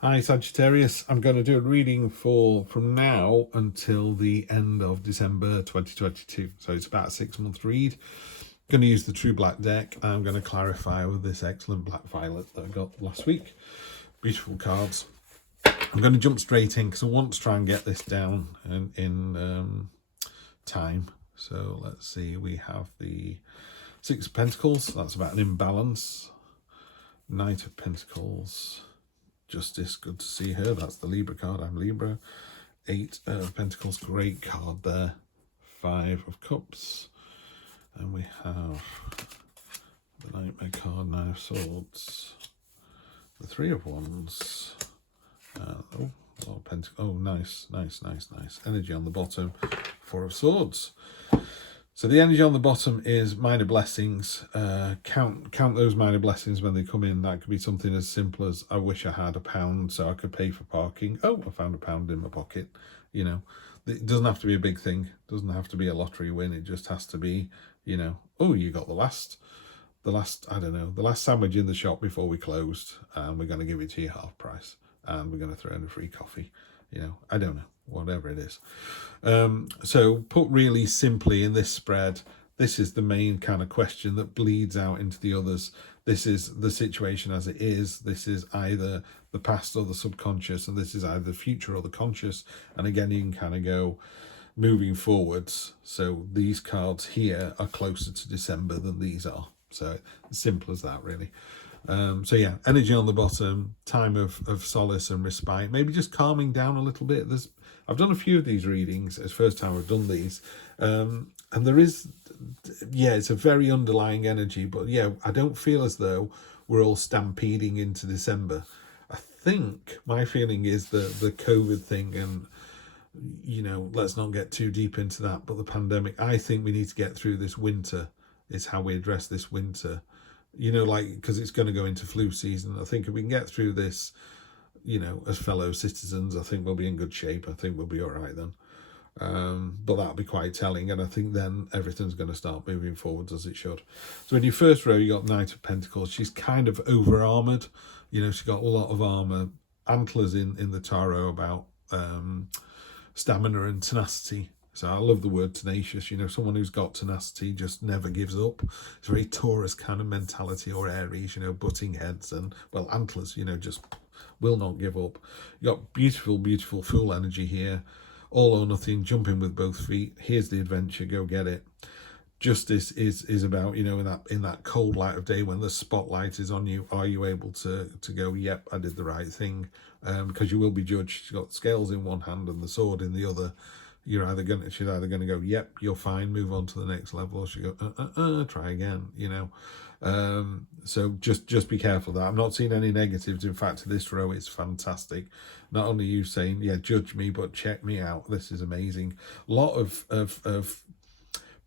Hi Sagittarius, I'm going to do a reading from now until the end of December 2022. So it's about a 6-month read. I'm going to use the True Black deck. I'm going to clarify with this excellent Black Violet that I got last week. Beautiful cards. I'm going to jump straight in because I want to try and get this down in time. So let's see, we have the Six of Pentacles. That's about an imbalance. Knight of Pentacles. Justice, good to see her. That's the Libra card. I'm Libra. Eight of Pentacles, great card there. Five of Cups. And we have the Nightmare card, Nine of Swords. The Three of Wands. Oh, nice. Energy on the bottom. Four of Swords. So the energy on the bottom is minor blessings. Count those minor blessings when they come in. That could be something as simple as, I wish I had £1 so I could pay for parking. Oh, I found £1 in my pocket. You know, it doesn't have to be a big thing. It doesn't have to be a lottery win. It just has to be, you know, oh, you got the last, I don't know, the last sandwich in the shop before we closed, and we're going to give it to you half price, and we're going to throw in a free coffee. You know, I don't know, whatever it is. So put really simply in this spread, this is the main kind of question that bleeds out into the others. This is the situation as it is. This is either the past or the subconscious, and this is either the future or the conscious. And again, you can kind of go moving forwards. So these cards here are closer to December than these are. So simple as that, really. So yeah, energy on the bottom, time of solace and respite, maybe just calming down a little bit. I've done a few of these readings. It's the first time I've done these, and there is, yeah, it's a very underlying energy, but yeah, I don't feel as though we're all stampeding into December. I think my feeling is the COVID thing, and you know, let's not get too deep into that, but the pandemic, I think we need to get through this winter. Is how we address this winter. You know, like, because it's going to go into flu season. I think if we can get through this, you know, as fellow citizens, I think we'll be in good shape. I think we'll be all right then. But that'll be quite telling, and I think then everything's going to start moving forwards as it should. So in your first row, you got Knight of Pentacles. She's kind of over-armoured. You know, she's got a lot of armour. Antlers in the tarot about stamina and tenacity. So I love the word tenacious. You know, someone who's got tenacity just never gives up. It's a very Taurus kind of mentality, or Aries, you know, butting heads and, well, antlers, you know, just will not give up. You got beautiful, beautiful Fool energy here. All or nothing, jumping with both feet. Here's the adventure, go get it. Justice is about, you know, in that cold light of day when the spotlight is on you, are you able to go, yep, I did the right thing? Because you will be judged. She's got scales in one hand and the sword in the other. She's either going to go, yep, you're fine, move on to the next level, or she go, try again, you know. So just be careful of that. I'm not seeing any negatives. In fact, this row is fantastic. Not only you saying, yeah, judge me, but check me out. This is amazing. A lot of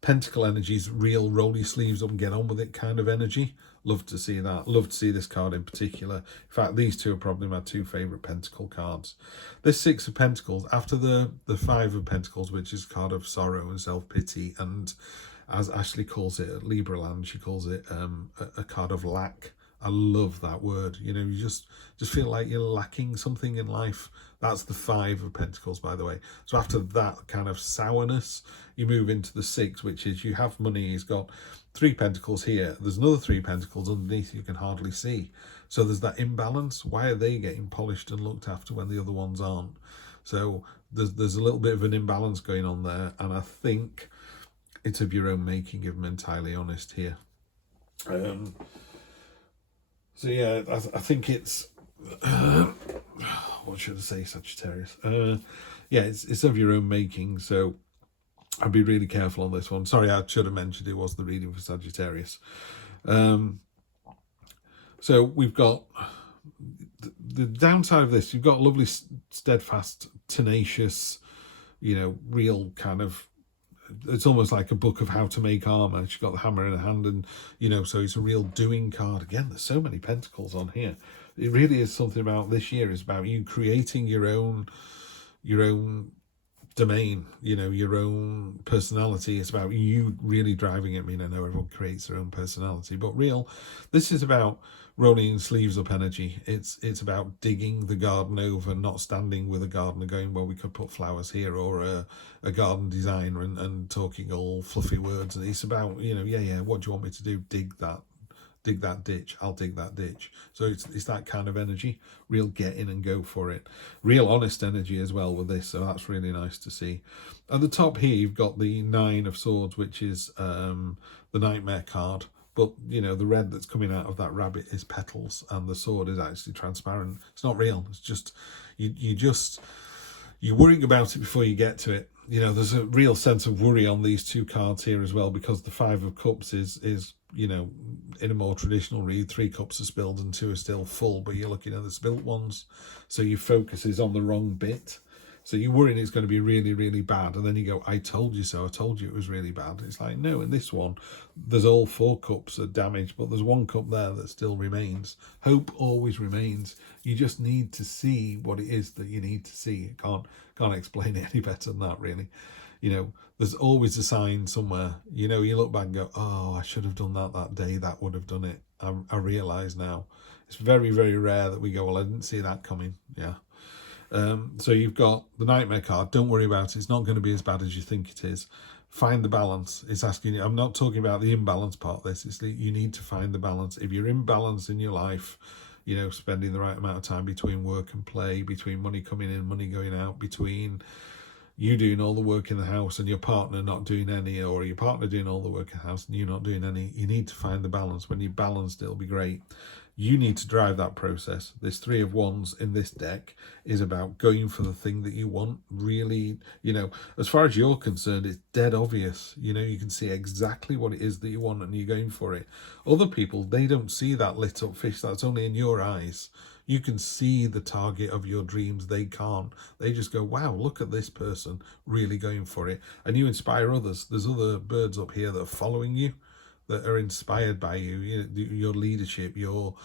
Pentacle energies, real roll your sleeves up and get on with it kind of energy. Love to see that. Love to see this card in particular. In fact, these two are probably my two favourite Pentacle cards. This Six of Pentacles, after the Five of Pentacles, which is a card of sorrow and self-pity, and as Ashley calls it at Libraland, she calls it a card of lack. I love that word. You know, you just feel like you're lacking something in life. That's the Five of Pentacles, by the way. So after that kind of sourness, you move into the Six, which is you have money. He's got Three Pentacles here. There's another Three Pentacles underneath you can hardly see. So there's that imbalance. Why are they getting polished and looked after when the other ones aren't? So there's a little bit of an imbalance going on there. And I think it's of your own making, if I'm entirely honest here. So yeah, I think it's, what should I say, Sagittarius? Yeah, it's of your own making, so I'd be really careful on this one. Sorry, I should have mentioned it was the reading for Sagittarius. So we've got the downside of this. You've got lovely, steadfast, tenacious, you know, real kind of, it's almost like a book of how to make armor. She's got the hammer in her hand, and you know, so it's a real doing card. Again, there's so many pentacles on here. It really is something about this year. It's about you creating your own domain, you know, your own personality. It's about you really driving it. I mean, I know everyone creates their own personality, but this is about rolling sleeves up energy. It's about digging the garden over, not standing with a gardener going, well, we could put flowers here, or a garden designer and talking all fluffy words. And it's about, yeah, what do you want me to do? Dig that ditch, I'll dig that ditch. So it's that kind of energy, real get in and go for it, real honest energy as well with this. So that's really nice to see. At the top here you've got the 9 of Swords, which is the Nightmare card, but the red that's coming out of that rabbit is petals, and the sword is actually transparent. It's not real. It's just you're worrying about it before you get to it. There's a real sense of worry on these 2 cards here as well, because the 5 of Cups is in a more traditional read, 3 cups are spilled and 2 are still full, but you're looking at the spilt ones, so your focus is on the wrong bit. So you're worrying it's going to be really, really bad, and then you go, I told you so, I told you it was really bad. It's like, no, in this one, there's all 4 cups are damaged, but there's 1 cup there that still remains. Hope always remains. You just need to see what it is that you need to see. Can't explain it any better than that, really. There's always a sign somewhere. You look back and go, oh, I should have done that day. That would have done it. I realise now. It's very, very rare that we go, well, I didn't see that coming. Yeah. So you've got the Nightmare card. Don't worry about it. It's not going to be as bad as you think it is. Find the balance. It's asking you. I'm not talking about the imbalance part of this. It's you need to find the balance. If you're imbalanced in your life, spending the right amount of time between work and play, between money coming in, money going out, between you doing all the work in the house and your partner not doing any, or your partner doing all the work in the house and you not doing any, you need to find the balance. When you're balanced, it'll be great. You need to drive that process. This 3 of Wands in this deck is about going for the thing that you want. Really, as far as you're concerned, it's dead obvious. You can see exactly what it is that you want and you're going for it. Other people, they don't see that lit up fish. That's only in your eyes. You can see the target of your dreams. They can't. They just go, wow, look at this person really going for it. And you inspire others. There's other birds up here that are following you, that are inspired by you, your leadership, your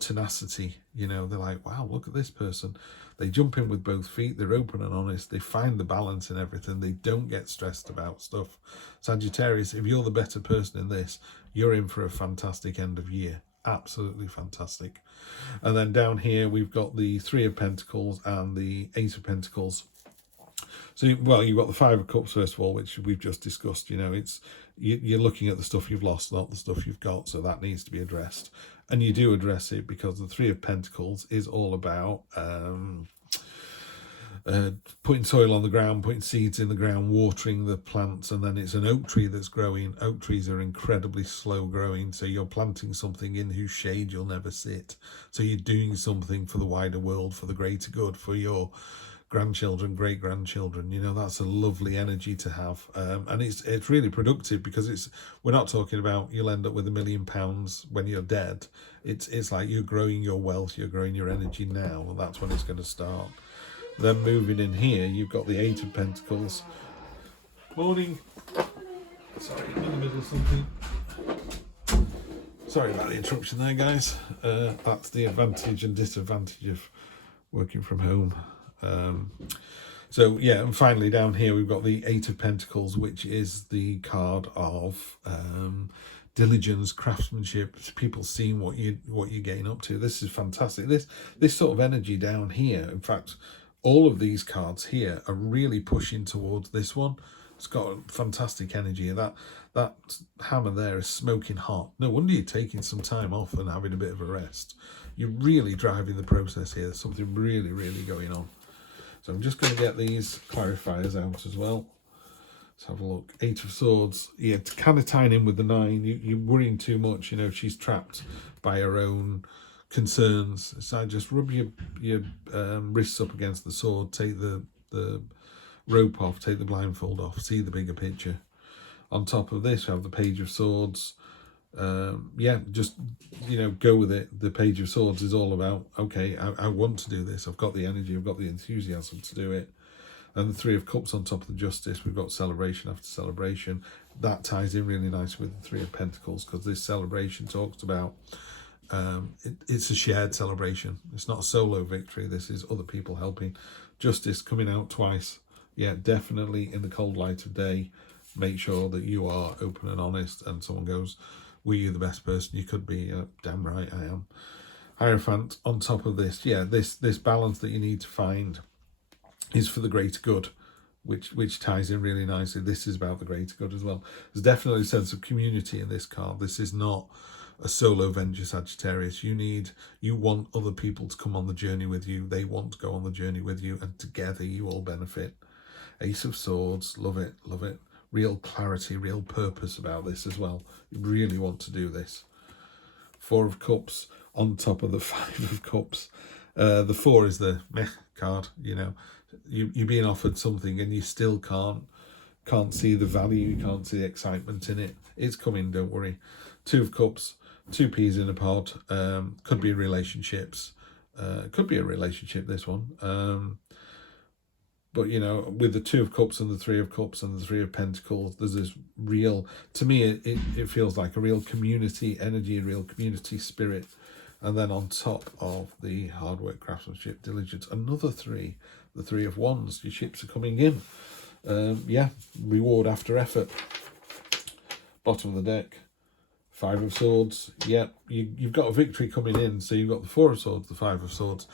tenacity. They're like, wow, look at this person. They jump in with both feet. They're open and honest. They find the balance in everything. They don't get stressed about stuff. Sagittarius, if you're the better person in this, you're in for a fantastic end of year. Absolutely fantastic. And then down here we've got the 3 of Pentacles and the 8 of Pentacles. So, you've got the 5 of Cups first of all, which we've just discussed. You're looking at the stuff you've lost, not the stuff you've got. So that needs to be addressed, and you do address it, because the 3 of Pentacles is all about putting soil on the ground, putting seeds in the ground, watering the plants, and then it's an oak tree that's growing. Oak trees are incredibly slow growing, so you're planting something in whose shade you'll never sit. So you're doing something for the wider world, for the greater good, for your grandchildren, great-grandchildren. That's a lovely energy to have, and it's really productive, because we're not talking about you'll end up with £1 million when you're dead. It's like you're growing your wealth, you're growing your energy now, and that's when it's going to start. Then moving in here, you've got the 8 of Pentacles. Morning. Sorry, I'm in the middle of something. Sorry about the interruption there, guys. That's the advantage and disadvantage of working from home. So yeah, and finally down here we've got the 8 of Pentacles, which is the card of diligence, craftsmanship, people seeing what you're getting up to. This is fantastic. This sort of energy down here, in fact, all of these cards here are really pushing towards this one. It's got fantastic energy. That hammer there is smoking hot. No wonder you're taking some time off and having a bit of a rest. You're really driving the process here. There's something really, really going on. So I'm just going to get these clarifiers out as well. Let's have a look. 8 of Swords. Yeah, it's kind of tying in with the 9. You're worrying too much. She's trapped by her own concerns. So just rub your wrists up against the sword. Take the rope off. Take the blindfold off. See the bigger picture. On top of this, we have the Page of Swords. Just go with it. The Page of Swords is all about, okay, I want to do this. I've got the energy. I've got the enthusiasm to do it. And the 3 of Cups on top of the Justice. We've got celebration after celebration. That ties in really nice with the 3 of Pentacles, because this celebration talks about it's a shared celebration. It's not a solo victory. This is other people helping. Justice coming out twice. Yeah, definitely in the cold light of day. Make sure that you are open and honest, and someone goes, Were you the best person you could be? Damn right I am. Hierophant on top of this, yeah, this balance that you need to find is for the greater good, which ties in really nicely. This is about the greater good as well. There's definitely a sense of community in this card. This is not a solo venture, Sagittarius. You want other people to come on the journey with you. They want to go on the journey with you, and together you all benefit. Ace of Swords, love it, love it. Real clarity, real purpose about this as well. You really want to do this. Four of Cups on top of the Five of Cups. The 4 is the meh card, you know. You're being offered something and you still can't see the value, you can't see the excitement in it. It's coming, don't worry. 2 of Cups, 2 peas in a pod. Could be relationships. Could be a relationship, this one. But, you know, with the 2 of Cups and the 3 of Cups and the 3 of Pentacles, there's this real, to me, it feels like a real community energy, a real community spirit. And then on top of the hard work, craftsmanship, diligence, another 3, the 3 of Wands. Your ships are coming in. Yeah, reward after effort. Bottom of the deck, 5 of Swords. Yeah, you've got a victory coming in. So you've got the 4 of Swords, the 5 of Swords.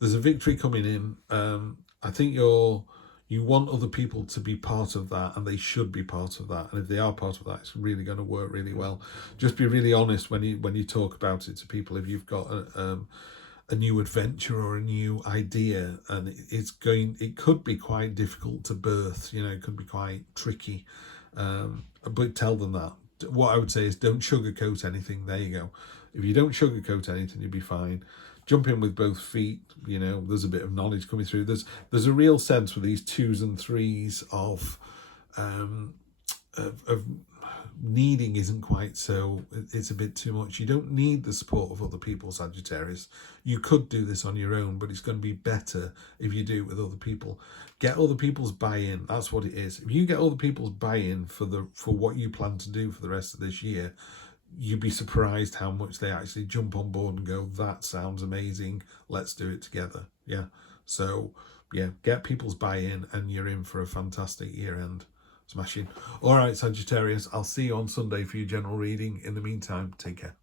There's a victory coming in. I think you want other people to be part of that, and they should be part of that. And if they are part of that, it's really going to work really well. Just be really honest when you talk about it to people. If you've got a new adventure or a new idea, and it could be quite difficult to birth. You know, it could be quite tricky. But tell them that. What I would say is don't sugarcoat anything. There you go. If you don't sugarcoat anything, you'll be fine. Jump in with both feet. You know, there's a bit of knowledge coming through. There's a real sense with these 2s and 3s of needing isn't quite so. It's a bit too much. You don't need the support of other people, Sagittarius. You could do this on your own, but it's going to be better if you do it with other people. Get other people's buy-in. That's what it is. If you get other people's buy-in for what you plan to do for the rest of this year, you'd be surprised how much they actually jump on board and go, that sounds amazing, let's do it together. Yeah, so yeah, get people's buy-in and you're in for a fantastic year end. Smashing. All right, Sagittarius, I'll see you on Sunday for your general reading. In the meantime, take care.